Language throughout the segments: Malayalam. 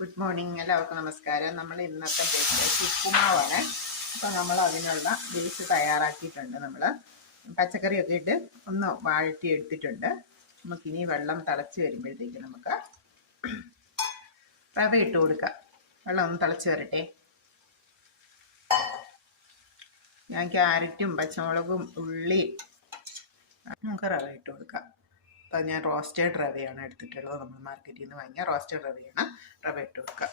ഗുഡ് മോർണിംഗ്, എല്ലാവർക്കും നമസ്കാരം. നമ്മൾ ഇന്നത്തെ ബ്രേക്ക്ഫാസ്റ്റ് ഉപ്പുമാവാണ്. അപ്പോൾ നമ്മൾ അതിനുള്ള ബേസ് തയ്യാറാക്കിയിട്ടുണ്ട്. നമ്മൾ പച്ചക്കറിയൊക്കെ ഇട്ട് ഒന്ന് വഴറ്റി എടുത്തിട്ടുണ്ട്. നമുക്കിനി വെള്ളം തിളച്ച് വരുമ്പോഴത്തേക്ക് നമുക്ക് റവ ഇട്ട് കൊടുക്കാം. വെള്ളം ഒന്ന് തിളച്ച് വരട്ടെ. ഞാൻ ക്യാരറ്റും പച്ചമുളകും ഉള്ളി നമുക്ക് റവ ഇട്ട് കൊടുക്കാം. അപ്പോൾ ഞാൻ റോസ്റ്റഡ് റവയാണ് എടുത്തിട്ടുള്ളത്. നമ്മൾ മാർക്കറ്റിൽ നിന്ന് വാങ്ങിയ റോസ്റ്റഡ് റവയാണ്. റവ ഇട്ട് കൊടുക്കുക.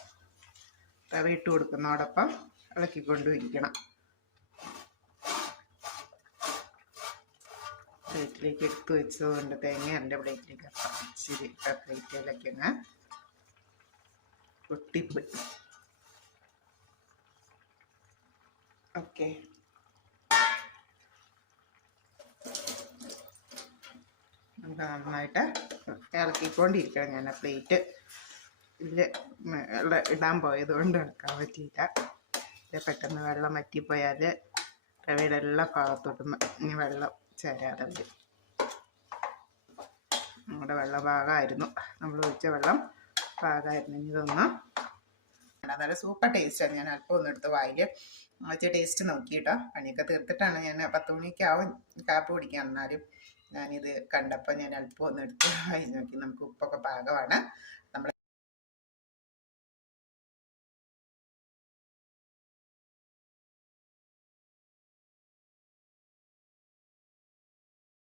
റവ ഇട്ട് കൊടുക്കുന്നതോടൊപ്പം ഇളക്കിക്കൊണ്ടിരിക്കണം. പ്ലേറ്റിലേക്ക് എടുത്ത് വെച്ചതുകൊണ്ട് തേങ്ങ എൻ്റെ പ്ലേറ്റിലേക്ക് ഇച്ചിരി പ്ലേറ്റിലേക്ക് അങ്ങ് പൊട്ടിപ്പോയി. ഓക്കെ, നമുക്ക് നന്നായിട്ട് ഇളക്കിക്കൊണ്ടിരിക്കണം. ഞാൻ ആ പ്ലേറ്റ് ഇതിൽ ഇടാൻ പോയതുകൊണ്ട് ഇളക്കാൻ പറ്റിയില്ല. പെട്ടെന്ന് വെള്ളം വറ്റിപ്പോയാൽ റവയുടെ എല്ലാ ഭാഗത്തോട്ടും ഇനി വെള്ളം ചേരാതെ വരും. നമ്മുടെ വെള്ളം പാകമായിരുന്നു, നമ്മൾ ഒഴിച്ച വെള്ളം പാകമായിരുന്നു. ഇനി ഇതൊന്ന് നല്ല സൂപ്പർ ടേസ്റ്റാണ്. ഞാൻ അല്പം ഒന്ന് എടുത്ത് വായിൽ വെച്ച് ടേസ്റ്റ് നോക്കിയിട്ടോ. പണിയൊക്കെ തീർത്തിട്ടാണ് ഞാൻ 10 മണിയൊക്കെ ആവും കാപ്പി കുടിക്കാൻ. എന്നാലും ഞാനിത് കണ്ടപ്പോൾ ഞാൻ അല്പം ഒന്ന് എടുത്ത് വായി നോക്കി. നമുക്ക് ഉപ്പൊക്കെ പാകമാണ്. നമ്മൾ